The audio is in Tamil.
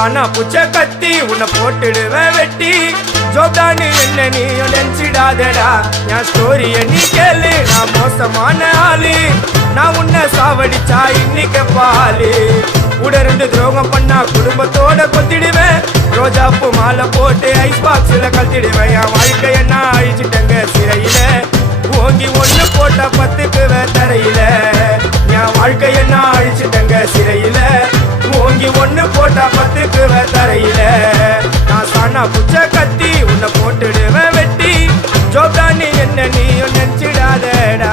சானா புச்ச கத்தி உன்னை போட்டுடுவேன் வெட்டி ஜோப்டான்னு என்ன நீ நினைச்சிடாதடா என் ஸ்டோரிய நீ கேளு நான் மோசமான ஆளு நான் உன்னை சாவடிச்சா இன்னைக்கு பாலு கூட 2 துரோகம் பண்ணா குடும்பத்தோட கொத்திடுவேன் ரோஜாப்பூ மாலை போட்டு ஐஸ் பாக்ஸ்ல கழட்டிடுவேன் என் வாழ்க்கைய நான் அழிச்சிட்டேங்க சிறையில ஓங்கி 1 போட்டா 10க்கு தரையில என் வாழ்க்கைய நான் அழிச்சிட்டேங்க சிறையில ஓங்கி 1 போட்டா 10க்கு தரையில நான் சானா புச்ச கத்தி உன்னை போட்டுடுவேன் வெட்டி ஜோப்டான்னு என்ன நீ நினைச்சிடாதடா